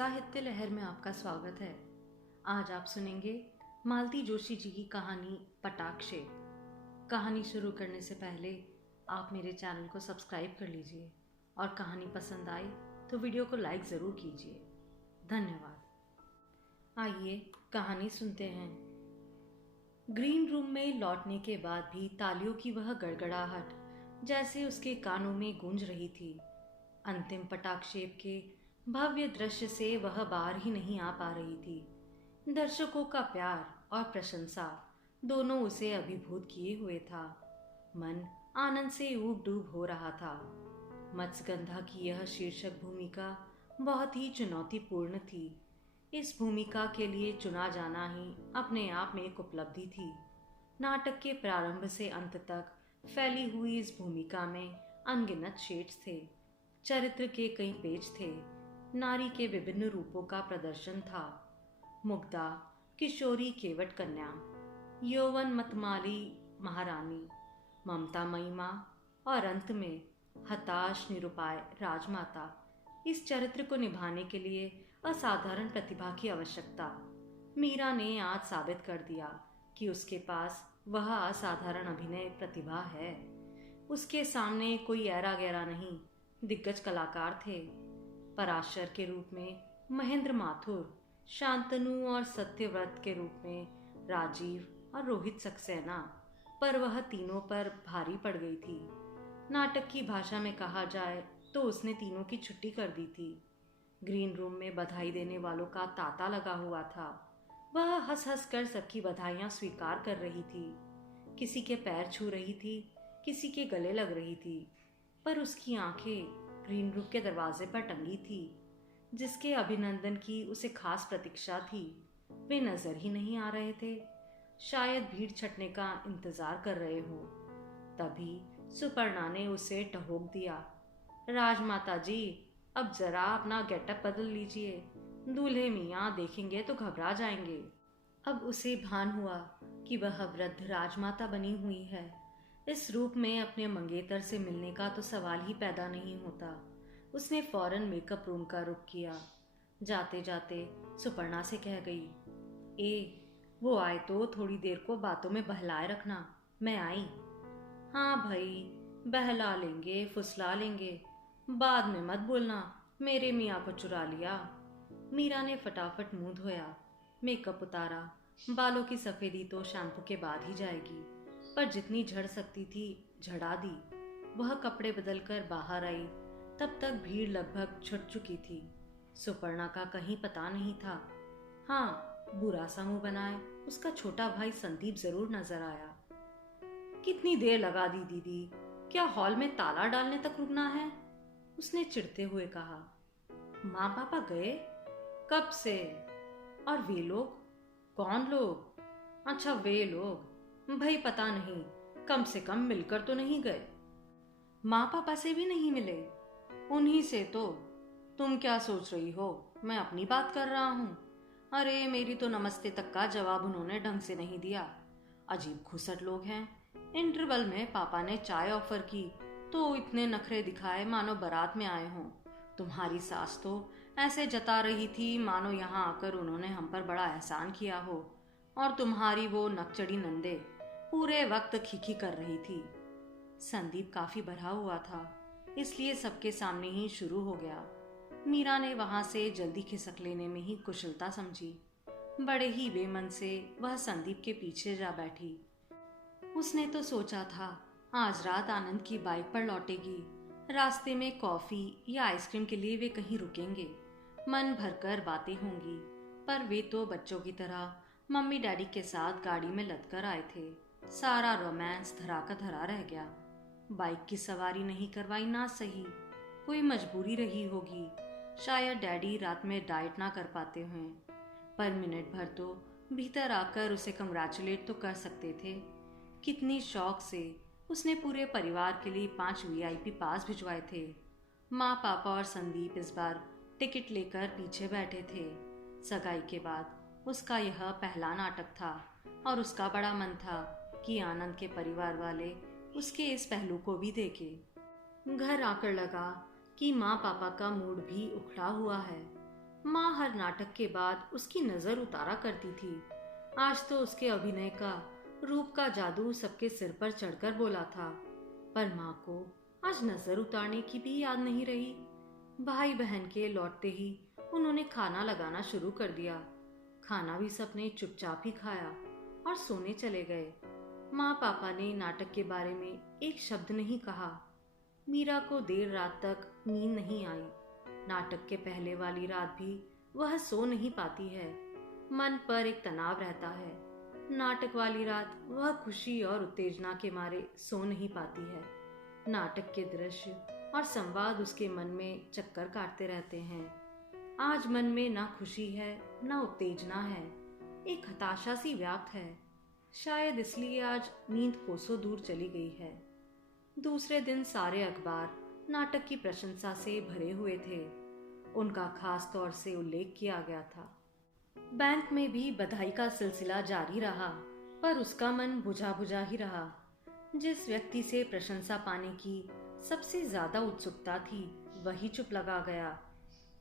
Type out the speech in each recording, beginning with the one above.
साहित्य लहर में आपका स्वागत है। आज आप सुनेंगे मालती जोशी जी की कहानी पटाक्षेप। कहानी शुरू करने से पहले आप मेरे चैनल को सब्सक्राइब कर लीजिए और कहानी पसंद आए तो वीडियो को लाइक ज़रूर कीजिए। धन्यवाद। आइए कहानी सुनते हैं। ग्रीन रूम में लौटने के बाद भी तालियों की वह गड़गड़ाहट जैसे उसके कानों में गूंज रही थी। अंतिम पटाक्षेप के भव्य दृश्य से वह बाहर ही नहीं आ पा रही थी। दर्शकों का प्यार और प्रशंसा दोनों उसे अभिभूत किए हुए था। मन आनंद से ऊब डूब हो रहा था। मत्स्यगंधा की यह शीर्षक भूमिका बहुत ही चुनौतीपूर्ण थी। इस भूमिका के लिए चुना जाना ही अपने आप में एक उपलब्धि थी। नाटक के प्रारंभ से अंत तक फैली हुई इस भूमिका में अनगिनत शेड्स थे। चरित्र के कई पेज थे। नारी के विभिन्न रूपों का प्रदर्शन था। मुग्धा, किशोरी केवट कन्या, यौवन मतमाली महारानी, ममता महिमा और अंत में हताश निरुपाय राजमाता। इस चरित्र को निभाने के लिए असाधारण प्रतिभा की आवश्यकता। मीरा ने आज साबित कर दिया कि उसके पास वह असाधारण अभिनय प्रतिभा है। उसके सामने कोई ऐरा गैरा नहीं, दिग्गज कलाकार थे। पराशर के रूप में महेंद्र माथुर, शांतनु और सत्यव्रत के रूप में राजीव और रोहित सक्सेना, पर वह तीनों पर भारी पड़ गई थी। नाटक की भाषा में कहा जाए तो उसने तीनों की छुट्टी कर दी थी। ग्रीन रूम में बधाई देने वालों का तांता लगा हुआ था। वह हंस हंस कर सबकी बधाइयां स्वीकार कर रही थी। किसी के पैर छू रही थी, किसी के गले लग रही थी, पर उसकी आंखें ग्रीन रूम के दरवाजे पर टंगी थी। जिसके अभिनंदन की उसे खास प्रतीक्षा थी, वे नजर ही नहीं आ रहे थे। शायद भीड़ छटने का इंतजार कर रहे हो। तभी सुपर्णा ने उसे टहोक दिया, राजमाता जी, अब जरा अपना गेटअप बदल लीजिए। दूल्हे मियाँ देखेंगे तो घबरा जाएंगे। अब उसे भान हुआ कि वह वृद्ध राजमाता बनी हुई है। इस रूप में अपने मंगेतर से मिलने का तो सवाल ही पैदा नहीं होता। उसने फौरन मेकअप रूम का रुख किया। जाते जाते सुपर्णा से कह गई, वो आए तो थोड़ी देर को बातों में बहलाए रखना, मैं आई। हाँ भाई, बहला लेंगे, फुसला लेंगे, बाद में मत बोलना मेरे मियाँ को चुरा लिया। मीरा ने फटाफट मुंह धोया, मेकअप उतारा। बालों की सफेदी तो शैम्पू के बाद ही जाएगी, पर जितनी झड़ सकती थी झड़ा दी। वह कपड़े बदलकर बाहर आई। तब तक भीड़ लगभग छुट चुकी थी। सुपर्णा का कहीं पता नहीं था। हाँ, बुरा सा मुंह बनाए उसका छोटा भाई संदीप जरूर नजर आया। कितनी देर लगा दी दीदी, क्या हॉल में ताला डालने तक रुकना है? उसने चिढ़ते हुए कहा। माँ पापा गए? कब से? और वे लोग? कौन लोग? अच्छा, वे लोग भाई पता नहीं, कम से कम मिलकर तो नहीं गए। माँ पापा से भी नहीं मिले? उन्हीं से तो। तुम क्या सोच रही हो मैं अपनी बात कर रहा हूँ? अरे मेरी तो नमस्ते तक का जवाब उन्होंने ढंग से नहीं दिया। अजीब घुसट लोग हैं। इंटरवल में पापा ने चाय ऑफर की तो इतने नखरे दिखाए मानो बारात में आए हों। तुम्हारी सास तो ऐसे जता रही थी मानो यहाँ आकर उन्होंने हम पर बड़ा एहसान किया हो। और तुम्हारी वो नकचड़ी नंदे पूरे वक्त खीखी कर रही थी। संदीप काफी भरा हुआ था, इसलिए सबके सामने ही शुरू हो गया। मीरा ने वहां से जल्दी खिसक लेने में ही कुशलता समझी। बड़े ही बेमन से वह संदीप के पीछे जा बैठी। उसने तो सोचा था आज रात आनंद की बाइक पर लौटेगी। रास्ते में कॉफी या आइसक्रीम के लिए वे कहीं रुकेंगे, मन भरकर बातें होंगी। पर वे तो बच्चों की तरह मम्मी डैडी के साथ गाड़ी में लदकर आए थे। सारा रोमांस धरा का धरा रह गया। बाइक की सवारी नहीं करवाई ना सही, कोई मजबूरी रही होगी। शायद डैडी रात में डाइट ना कर पाते हुए, पर मिनट भर तो भीतर आकर उसे कंग्रेचुलेट तो कर सकते थे। कितनी शौक से उसने पूरे परिवार के लिए 5 VIP पास भिजवाए थे। माँ पापा और संदीप इस बार टिकट लेकर पीछे बैठे थे। सगाई के बाद उसका यह पहला नाटक था और उसका बड़ा मन था कि आनंद के परिवार वाले उसके इस पहलू को भी देखें। घर आकर लगा कि माँ पापा का मूड भी उखड़ा हुआ है। माँ हर नाटक के बाद उसकी नजर उतारा करती थी। आज तो उसके अभिनय का, रूप का जादू सबके सिर पर चढ़कर बोला था। पर माँ को आज नजर उतारने की भी याद नहीं रही। भाई बहन के लौटते ही उन्होंने खाना लगाना शुरू कर दिया। खाना भी सबने चुपचाप ही खाया और सोने चले गए। माँ पापा ने नाटक के बारे में एक शब्द नहीं कहा। मीरा को देर रात तक नींद नहीं आई। नाटक के पहले वाली रात भी वह सो नहीं पाती है। मन पर एक तनाव रहता है। नाटक वाली रात वह खुशी और उत्तेजना के मारे सो नहीं पाती है। नाटक के दृश्य और संवाद उसके मन में चक्कर काटते रहते हैं। आज मन में ना खुशी है, ना उत्तेजना है। एक हताशा सी व्याप्त है। शायद इसलिए आज नींद कोसों दूर चली गई है। दूसरे दिन सारे अखबार नाटक की प्रशंसा से भरे हुए थे। उनका खास तौर से उल्लेख किया गया था। बैंक में भी बधाई का सिलसिला जारी रहा, पर उसका मन बुझा बुझा ही रहा। जिस व्यक्ति से प्रशंसा पाने की सबसे ज्यादा उत्सुकता थी, वही चुप लगा गया।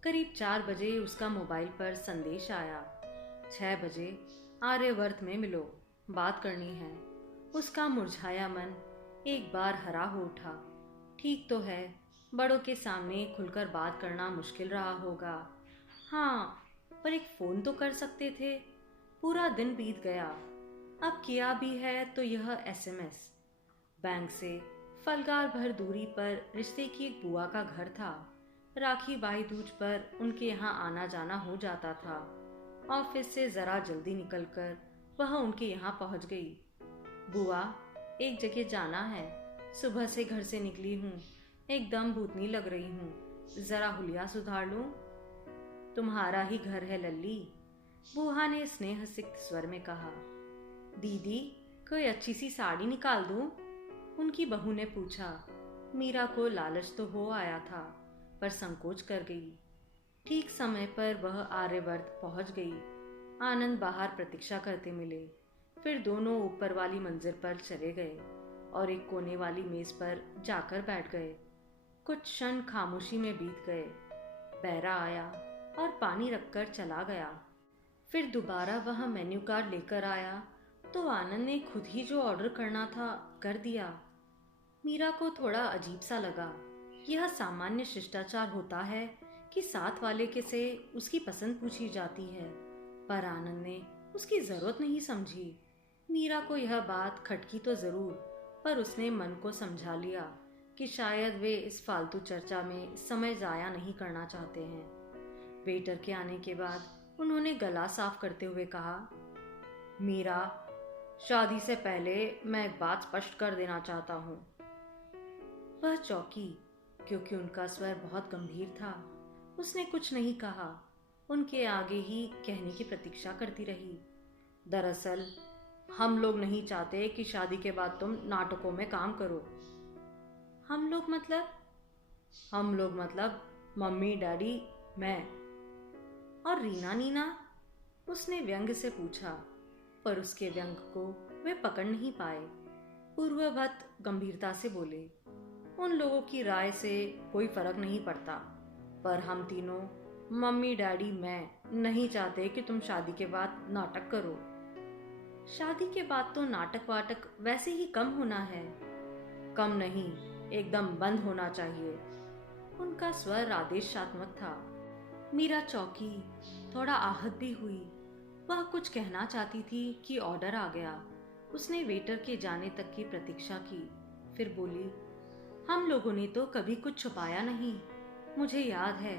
करीब 4 बजे उसका मोबाइल पर संदेश आया। 6 बजे आर्यवर्त में मिलो, बात करनी है। उसका मुरझाया मन एक बार हरा हो उठा। ठीक तो है, बड़ों के सामने खुलकर बात करना मुश्किल रहा होगा। हाँ, पर एक फोन तो कर सकते थे। पूरा दिन बीत गया। अब किया भी है तो यह एसएमएस। बैंक से फलगार भर दूरी पर रिश्ते की एक बुआ का घर था। राखी भाई दूज पर उनके यहाँ आना जाना हो जाता था। ऑफिस से जरा जल्दी निकलकर वह उनके यहाँ पहुँच गई। बुआ, एक जगह जाना है। सुबह से घर से निकली हूँ, एकदम भूतनी लग रही हूँ। जरा हुलिया सुधार लूं। तुम्हारा ही घर है लल्ली, बुआ ने स्नेह सिक्त स्वर में कहा। दीदी, कोई अच्छी सी साड़ी निकाल दूं? उनकी बहू ने पूछा। मीरा को लालच तो हो आया था, पर संकोच कर गई। ठीक समय पर वह आर्यवर्त पहुंच गई। आनंद बाहर प्रतीक्षा करते मिले। फिर दोनों ऊपर वाली मंजिल पर चले गए और एक कोने वाली मेज पर जाकर बैठ गए। कुछ क्षण खामोशी में बीत गए। बैरा आया और पानी रखकर चला गया। फिर दोबारा वह मेन्यू कार्ड लेकर आया तो आनंद ने खुद ही जो ऑर्डर करना था कर दिया। मीरा को थोड़ा अजीब सा लगा। यह सामान्य शिष्टाचार होता है कि साथ वाले के से उसकी पसंद पूछी जाती है, पर आनंद ने उसकी जरूरत नहीं समझी। मीरा को यह बात खटकी तो जरूर, पर उसने मन को समझा लिया कि शायद वे इस फालतू चर्चा में समय जाया नहीं करना चाहते हैं। वेटर के आने के बाद उन्होंने गला साफ करते हुए कहा, मीरा, शादी से पहले मैं एक बात स्पष्ट कर देना चाहता हूँ। वह चौंकी क्योंकि उनका स्वर बहुत गंभीर था। उसने कुछ नहीं कहा, उनके आगे ही कहने की प्रतीक्षा करती रही। दरअसल हम लोग नहीं चाहते कि शादी के बाद तुम नाटकों में काम करो। हम लोग मतलब? हम लोग मतलब मम्मी, डैडी, मैं और रीना नीना, उसने व्यंग से पूछा, पर उसके व्यंग को वे पकड़ नहीं पाए। पूर्ववत गंभीरता से बोले, उन लोगों की राय से कोई फर्क नहीं पड़ता, पर हम तीनों, मम्मी, डैडी, मैं, नहीं चाहते कि तुम शादी के बाद नाटक करो। शादी के बाद तो नाटक वाटक वैसे ही कम होना है। कम नहीं, एकदम बंद होना चाहिए। उनका स्वर आदेशात्मक था। मीरा चौंकी, थोड़ा आहत भी हुई। वह कुछ कहना चाहती थी कि ऑर्डर आ गया। उसने वेटर के जाने तक की प्रतीक्षा की, फिर बोली, हम लोगों ने तो कभी कुछ छुपाया नहीं। मुझे याद है,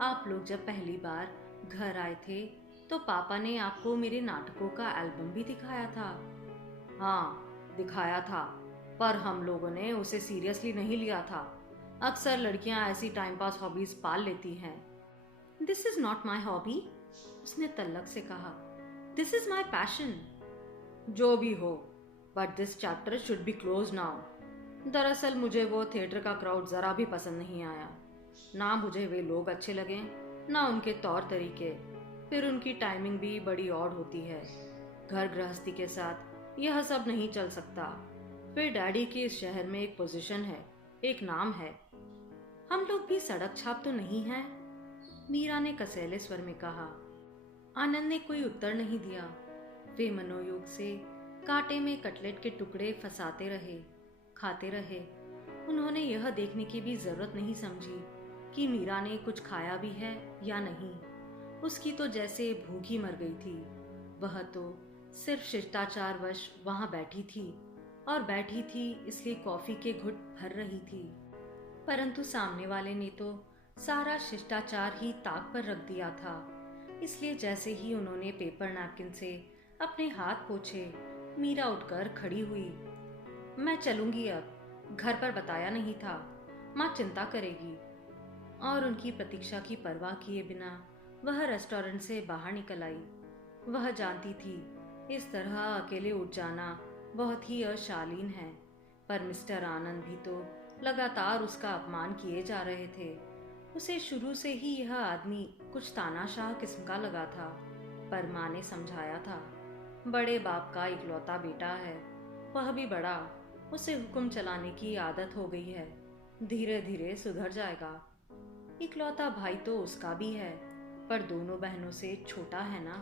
आप लोग जब पहली बार घर आए थे तो पापा ने आपको मेरे नाटकों का एल्बम भी दिखाया था। हाँ, दिखाया था, पर हम लोगों ने उसे सीरियसली नहीं लिया था। अक्सर लड़कियां ऐसी टाइम पास हॉबीज पाल लेती हैं। This is not my hobby, उसने तल्लक से कहा। This is my passion. जो भी हो, but this chapter should be close now. दरअसल मुझे वो थिएटर का क्राउड जरा भी पसंद नहीं आया। ना मुझे वे लोग अच्छे लगे, ना उनके तौर तरीके। फिर उनकी टाइमिंग भी बड़ी ऑड होती है। घर गृहस्थी के साथ यह सब नहीं चल सकता। फिर डैडी की इस शहर में एक पोजीशन है, एक नाम है। हम लोग भी सड़क छाप तो नहीं हैं। मीरा ने कसैले स्वर में कहा। आनंद ने कोई उत्तर नहीं दिया। वे मनोयोग से कांटे में कटलेट के टुकड़े फंसाते रहे, खाते रहे। उन्होंने यह देखने की भी जरूरत नहीं समझी कि मीरा ने कुछ खाया भी है या नहीं। उसकी तो जैसे भूख ही मर गई थी। वह तो सिर्फ शिष्टाचारवश वहां बैठी थी, और बैठी थी इसलिए कॉफी के घुट भर रही थी। परंतु सामने वाले ने तो सारा शिष्टाचार ही ताक पर रख दिया था। इसलिए जैसे ही उन्होंने पेपर नैपकिन से अपने हाथ पोंछे, मीरा उठकर खड़ी हुई। मैं चलूंगी अब, घर पर बताया नहीं था, माँ चिंता करेगी। और उनकी प्रतीक्षा की परवाह किए बिना वह रेस्टोरेंट से बाहर निकल आई। वह जानती थी इस तरह अकेले उठ जाना बहुत ही अशालीन है, पर मिस्टर आनंद भी तो लगातार उसका अपमान किए जा रहे थे। उसे शुरू से ही यह आदमी कुछ तानाशाह किस्म का लगा था, पर माँ ने समझाया था बड़े बाप का इकलौता बेटा है, वह भी बड़ा, उसे हुक्म चलाने की आदत हो गई है, धीरे धीरे सुधर जाएगा। इकलौता भाई तो उसका भी है, पर दोनों बहनों से छोटा है ना।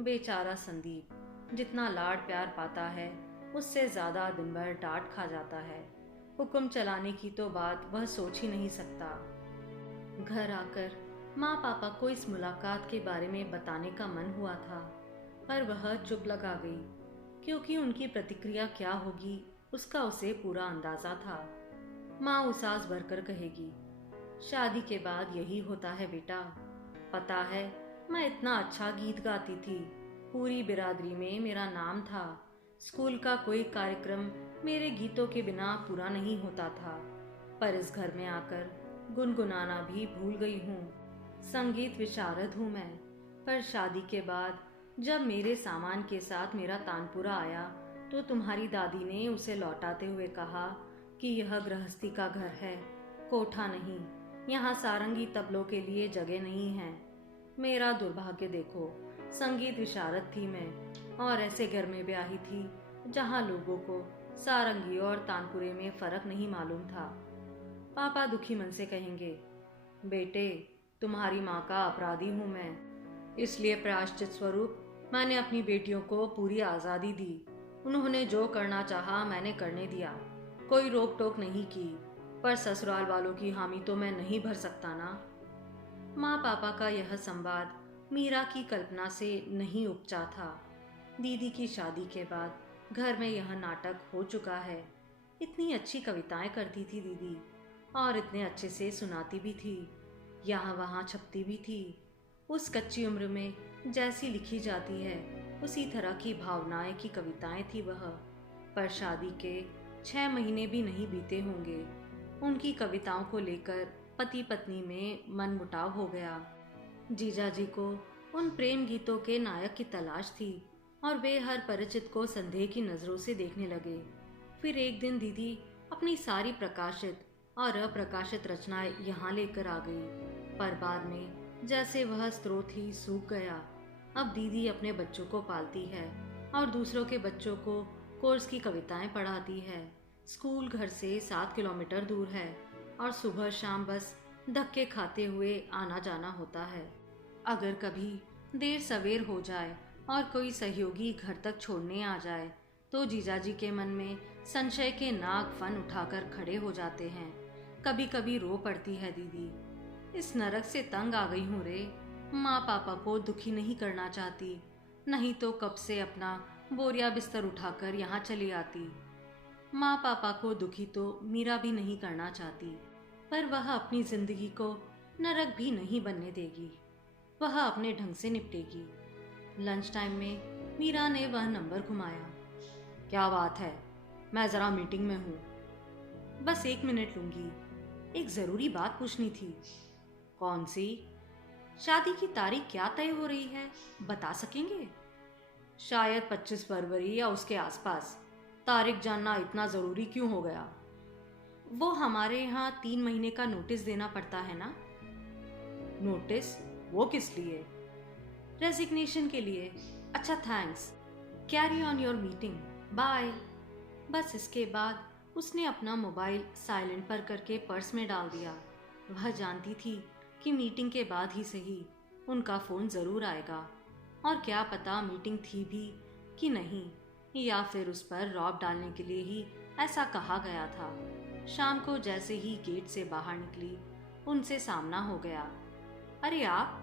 बेचारा संदीप जितना लाड़ प्यार पाता है उससे ज्यादा दिन भर डांट खा जाता है। हुक्म चलाने की तो बात वह सोच ही नहीं सकता। घर आकर माँ पापा को इस मुलाकात के बारे में बताने का मन हुआ था, पर वह चुप लगा गई, क्योंकि उनकी प्रतिक्रिया क्या होगी उसका उसे पूरा अंदाजा था। माँ उसास भरकर कहेगी, शादी के बाद यही होता है बेटा। पता है मैं इतना अच्छा गीत गाती थी, पूरी बिरादरी में मेरा नाम था। स्कूल का कोई कार्यक्रम मेरे गीतों के बिना पूरा नहीं होता था, पर इस घर में आकर गुनगुनाना भी भूल गई हूँ। संगीत विशारद हूँ मैं, पर शादी के बाद जब मेरे सामान के साथ मेरा तानपुरा आया तो तुम्हारी दादी ने उसे लौटाते हुए कहा कि यह गृहस्थी का घर है, कोठा नहीं। यहाँ सारंगी तबलों के लिए जगह नहीं है। मेरा दुर्भाग्य देखो, संगीत विशारद थी मैं, और ऐसे घर में ब्याही थी जहाँ लोगों को सारंगी और तानपुरे में फर्क नहीं मालूम था। पापा दुखी मन से कहेंगे, बेटे तुम्हारी माँ का अपराधी हूँ मैं, इसलिए प्रायश्चित स्वरूप मैंने अपनी बेटियों को पूरी आज़ादी दी। उन्होंने जो करना चाहा मैंने करने दिया, कोई रोक टोक नहीं की, पर ससुराल वालों की हामी तो मैं नहीं भर सकता ना। माँ पापा का यह संवाद मीरा की कल्पना से नहीं उपजा था। दीदी की शादी के बाद घर में यह नाटक हो चुका है। इतनी अच्छी कविताएं करती थी दीदी, और इतने अच्छे से सुनाती भी थी, यहाँ वहाँ छपती भी थी। उस कच्ची उम्र में जैसी लिखी जाती है उसी तरह की भावनाएं की कविताएं थी वह। पर शादी के 6 महीने भी नहीं बीते होंगे, उनकी कविताओं को लेकर पति पत्नी में मनमुटाव हो गया। जीजा जी को उन प्रेम गीतों के नायक की तलाश थी, और वे हर परिचित को संदेह की नजरों से देखने लगे। फिर एक दिन दीदी अपनी सारी प्रकाशित और अप्रकाशित रचनाएं यहाँ लेकर आ गई, पर बाद में जैसे वह स्रोत ही सूख गया। अब दीदी अपने बच्चों को पालती है और दूसरों के बच्चों को कोर्स की कविताएं पढ़ाती है। स्कूल घर से 7 किलोमीटर दूर है, और सुबह शाम बस धक्के खाते हुए आना जाना होता है। अगर कभी देर सवेर हो जाए और कोई सहयोगी घर तक छोड़ने आ जाए तो जीजाजी के मन में संशय के नाग फन उठाकर खड़े हो जाते हैं। कभी कभी रो पड़ती है दीदी, इस नरक से तंग आ गई हूँ रे। माँ पापा को दुखी नहीं करना चाहती, नहीं तो कब से अपना बोरिया बिस्तर उठाकर यहाँ चली आती। माँ पापा को दुखी तो मीरा भी नहीं करना चाहती, पर वह अपनी जिंदगी को नरक भी नहीं बनने देगी। वह अपने ढंग से निपटेगी। लंच टाइम में मीरा ने वह नंबर घुमाया। क्या बात है, मैं ज़रा मीटिंग में हूँ। बस 1 मिनट लूँगी, एक ज़रूरी बात पूछनी थी। कौन सी? शादी की तारीख क्या तय हो रही है, बता सकेंगे? शायद 25 फरवरी या उसके आसपास। तारीख जानना इतना ज़रूरी क्यों हो गया? वो हमारे यहाँ 3 महीने का नोटिस देना पड़ता है ना। नोटिस? वो किस लिए? रेजिग्नेशन के लिए। अच्छा thanks, carry on your meeting, bye. बस इसके बाद उसने अपना मोबाइल साइलेंट पर करके पर्स में डाल दिया। वह जानती थी कि मीटिंग के बाद ही सही उनका फ़ोन ज़रूर आएगा, और क्या पता मीटिंग थी भी कि नहीं, या फिर उस पर रौब डालने के लिए ही ऐसा कहा गया था। शाम को जैसे ही गेट से बाहर निकली, उनसे सामना हो गया। अरे आप,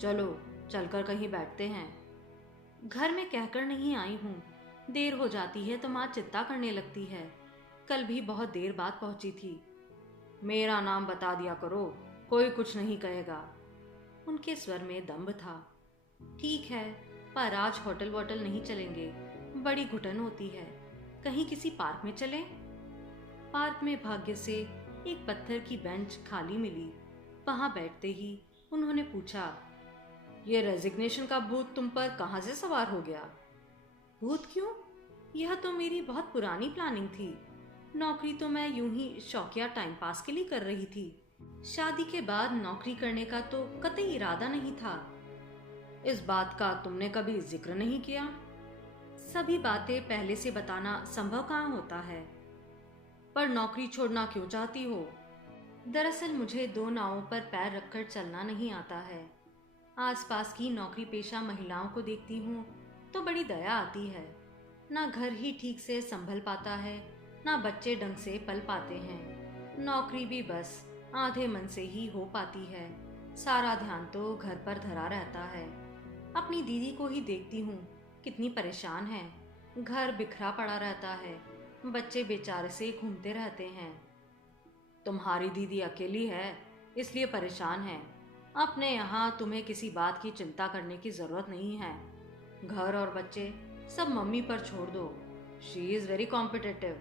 चलो चलकर कहीं बैठते हैं। घर में कहकर नहीं आई हूँ, देर हो जाती है तो माँ चिंता करने लगती है। कल भी बहुत देर बाद पहुंची थी। मेरा नाम बता दिया करो, कोई कुछ नहीं कहेगा। उनके स्वर में दम्भ था। ठीक है, पर आज होटल वोटल नहीं चलेंगे, बड़ी घुटन होती है। कहीं किसी पार्क में चलें? पार्क में भाग्य से एक पत्थर की बेंच खाली मिली। वहां बैठते ही उन्होंने पूछा, ये रेजिग्नेशन का भूत तुम पर कहाँ से सवार हो गया? भूत क्यों? यह तो मेरी बहुत पुरानी प्लानिंग थी। नौकरी तो मैं यूं ही शौकिया टाइम पास के लिए कर रही थी। शादी के बाद नौकरी करने का तो कतई इरादा नहीं था। इस बात का तुमने कभी जिक्र नहीं किया? सभी बातें पहले से बताना संभव कहाँ होता है। पर नौकरी छोड़ना क्यों चाहती हो? दरअसल मुझे दो नावों पर पैर रखकर चलना नहीं आता है। आसपास की नौकरी पेशा महिलाओं को देखती हूँ तो बड़ी दया आती है। ना घर ही ठीक से संभल पाता है, ना बच्चे ढंग से पल पाते हैं। नौकरी भी बस आधे मन से ही हो पाती है। सारा ध्यान तो घर पर धरा रहता है। अपनी दीदी को ही देखती हूँ, कितनी परेशान है। घर बिखरा पड़ा रहता है, बच्चे बेचारे से घूमते रहते हैं। तुम्हारी दीदी अकेली है, इसलिए परेशान है। अपने यहाँ तुम्हें किसी बात की चिंता करने की जरूरत नहीं है। घर और बच्चे सब मम्मी पर छोड़ दो। She is very competitive.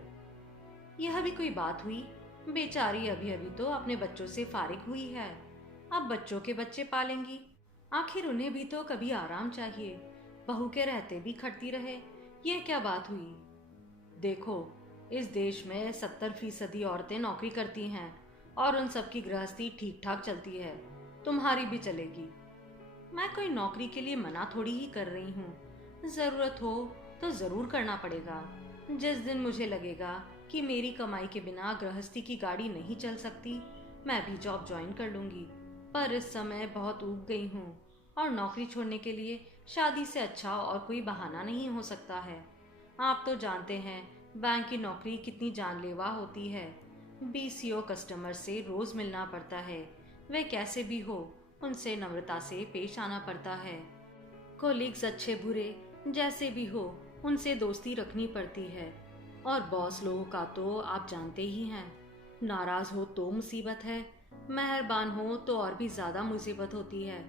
यह भी कोई बात हुई? बेचारी अभी अभी तो अपने बच्चों से फारिग हुई है, अब बच्चों के बच्चे पालेंगी। आखिर उन्हें भी तो कभी आराम चाहिए। बहू के रहते भी खटती रहे, यह क्या बात हुई? देखो, इस देश में 70% औरतें नौकरी करती हैं और उन सबकी गृहस्थी ठीक ठाक चलती है। तुम्हारी भी चलेगी। मैं कोई नौकरी के लिए मना थोड़ी ही कर रही हूँ। जरूरत हो तो जरूर करना पड़ेगा। जिस दिन मुझे लगेगा कि मेरी कमाई के बिना गृहस्थी की गाड़ी नहीं चल सकती, मैं भी जॉब ज्वाइन कर लूंगी। पर इस समय बहुत ऊब गई हूँ और नौकरी छोड़ने के लिए शादी से अच्छा और कोई बहाना नहीं हो सकता है। आप तो जानते हैं बैंक की नौकरी कितनी जानलेवा होती है। बीसीओ कस्टमर से रोज मिलना पड़ता है। वे कैसे भी हो, उनसे नम्रता से पेश आना पड़ता है। कोलीग्स अच्छे बुरे जैसे भी हो, उनसे दोस्ती रखनी पड़ती है। और बॉस लोगों का तो आप जानते ही हैं, नाराज हो तो मुसीबत है, मेहरबान हो तो और भी ज्यादा मुसीबत होती है।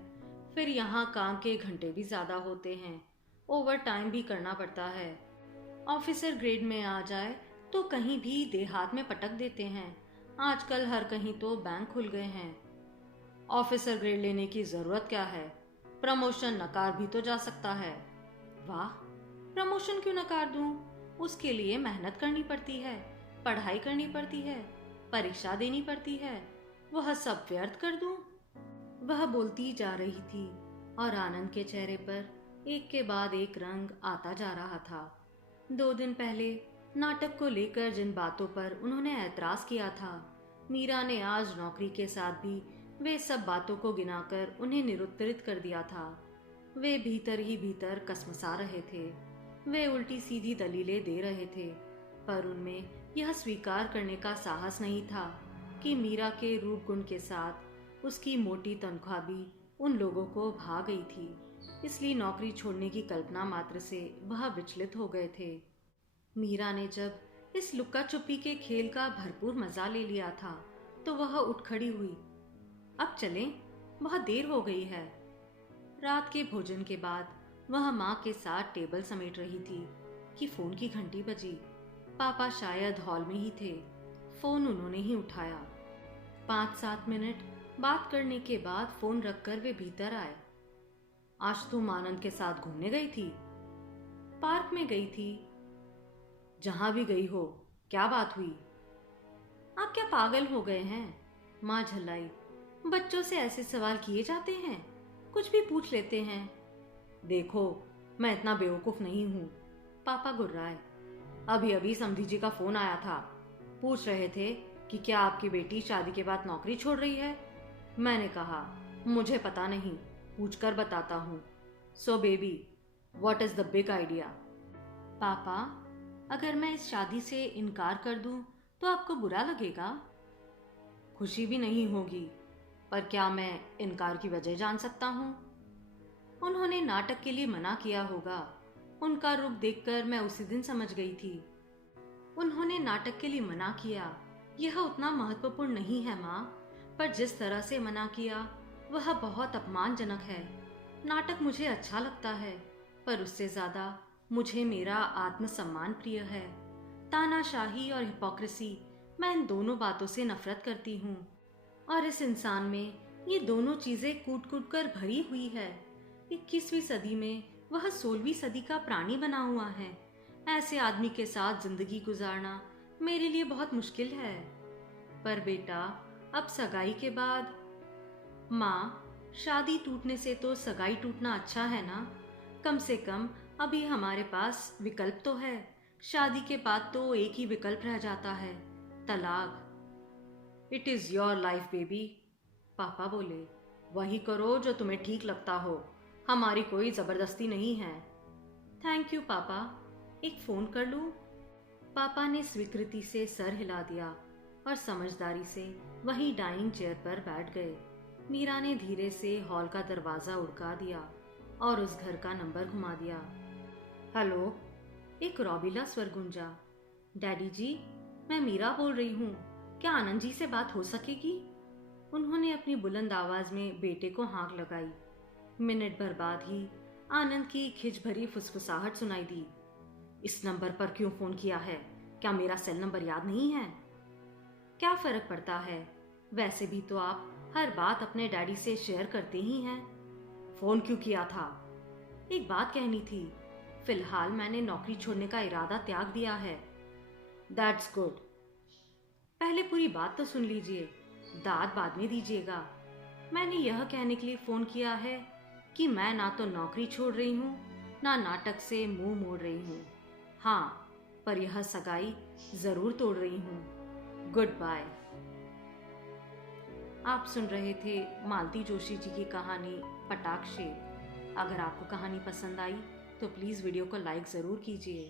फिर यहाँ काम के घंटे भी ज्यादा होते हैं, ओवर टाइम भी करना पड़ता है। ऑफिसर ग्रेड में आ जाए तो कहीं भी देहात में पटक देते हैं। आजकल हर कहीं तो बैंक खुल गए हैं। ऑफिसर ग्रेड लेने की जरूरत क्या है? प्रमोशन नकार भी तो जा सकता है। वाह, प्रमोशन क्यों नकार दूं? उसके लिए मेहनत करनी पड़ती है, पढ़ाई करनी पड़ती है, परीक्षा देनी पड़ती है। वह सब व्यर्थ कर दूं? वह बोलती जा रही थी और आनंद के चेहरे पर एक के बाद एक रंग आता जा रहा था। 2 दिन पहले नाटक को लेकर जिन बातों पर उन्होंने ऐतराज किया था, मीरा ने आज नौकरी के साथ भी वे सब बातों को गिनाकर उन्हें निरुत्तरित कर दिया था। वे भीतर ही भीतर कसमसा रहे थे। वे उल्टी सीधी दलीलें दे रहे थे, पर उनमें यह स्वीकार करने का साहस नहीं था कि मीरा के रूप गुण के साथ उसकी मोटी तनख्वाह भी उन लोगों को भा गई थी। इसलिए नौकरी छोड़ने की कल्पना मात्र से वह विचलित हो गए थे। मीरा ने जब इस लुक्का छुपी के खेल का भरपूर मजा ले लिया था तो वह उठ खड़ी हुई। अब चलें, बहुत देर हो गई है। रात के भोजन के बाद वह माँ के साथ टेबल समेट रही थी कि फोन की घंटी बजी। पापा शायद हॉल में ही थे। फोन उन्होंने ही उठाया। 5-7 मिनट बात करने के बाद फोन रखकर वे भीतर आए। आज तुम आनंद के साथ घूमने गई थी? पार्क में गई थी। जहां भी गई हो, क्या बात हुई? आप क्या पागल हो गए हैं? माँ झल्लाई। बच्चों से ऐसे सवाल किए जाते हैं, कुछ भी पूछ लेते हैं। देखो, मैं इतना बेवकूफ नहीं हूँ, पापा गुर्राए। अभी अभी समधी जी का फोन आया था, पूछ रहे थे कि क्या आपकी बेटी शादी के बाद नौकरी छोड़ रही है। मैंने कहा, मुझे पता नहीं, पूछकर बताता हूँ। So baby, what is the big idea? पापा, अगर मैं इस शादी से इनकार कर दूँ तो आपको बुरा लगेगा? खुशी भी नहीं होगी, पर क्या मैं इनकार की वजह जान सकता हूँ? उन्होंने नाटक के लिए मना किया होगा। उनका रुख देखकर मैं उसी दिन समझ गई थी। उन्होंने नाटक के लिए मना किया, यह उतना महत्वपूर्ण नहीं है माँ, पर जिस तरह से मना किया वह बहुत अपमानजनक है। नाटक मुझे अच्छा लगता है, पर उससे ज्यादा मुझे मेरा आत्मसम्मान प्रिय है। तानाशाही और हिपोक्रेसी, मैं इन दोनों बातों से नफरत करती हूँ। और इस इंसान में ये दोनों चीजें कूट कूट कर भरी हुई है। 21वीं सदी में वह 16वीं सदी का प्राणी बना हुआ है। ऐसे आदमी के साथ जिंदगी गुजारना मेरे लिए बहुत मुश्किल है। पर बेटा, अब सगाई के बाद। माँ, शादी टूटने से तो सगाई टूटना अच्छा है ना? कम से कम अभी हमारे पास विकल्प तो है। शादी के बाद तो एक ही विकल्प रह जाता है, तलाक। It is your life baby, पापा बोले। वही करो जो तुम्हें ठीक लगता हो, हमारी कोई ज़बरदस्ती नहीं है। थैंक यू पापा, एक फ़ोन कर लूँ? पापा ने स्वीकृति से सर हिला दिया और समझदारी से वहीं डाइनिंग चेयर पर बैठ गए। मीरा ने धीरे से हॉल का दरवाज़ा उड़का दिया और उस घर का नंबर घुमा दिया। हेलो, एक रौबीला स्वर गूंजा। डैडी जी, मैं मीरा बोल रही हूँ, क्या आनंद जी से बात हो सकेगी? उन्होंने अपनी बुलंद आवाज में बेटे को हाँक लगाई। मिनट भर बाद ही आनंद की खिज भरी फुसफुसाहट सुनाई दी। इस नंबर पर क्यों फोन किया है? क्या मेरा सेल नंबर याद नहीं है? क्या फर्क पड़ता है, वैसे भी तो आप हर बात अपने डैडी से शेयर करते ही हैं। फोन क्यों किया था? एक बात कहनी थी। फिलहाल मैंने नौकरी छोड़ने का इरादा त्याग दिया है। That's good. पहले पूरी बात तो सुन लीजिए, दाद बाद में दीजिएगा। मैंने यह कहने के लिए फोन किया है कि मैं ना तो नौकरी छोड़ रही हूँ, ना नाटक से मुंह मोड़ रही हूँ। हाँ, पर यह सगाई जरूर तोड़ रही हूँ। Goodbye. आप सुन रहे थे मालती जोशी जी की कहानी पटाक शेर। अगर आपको कहानी पसंद आई तो प्लीज़ वीडियो को लाइक ज़रूर कीजिए।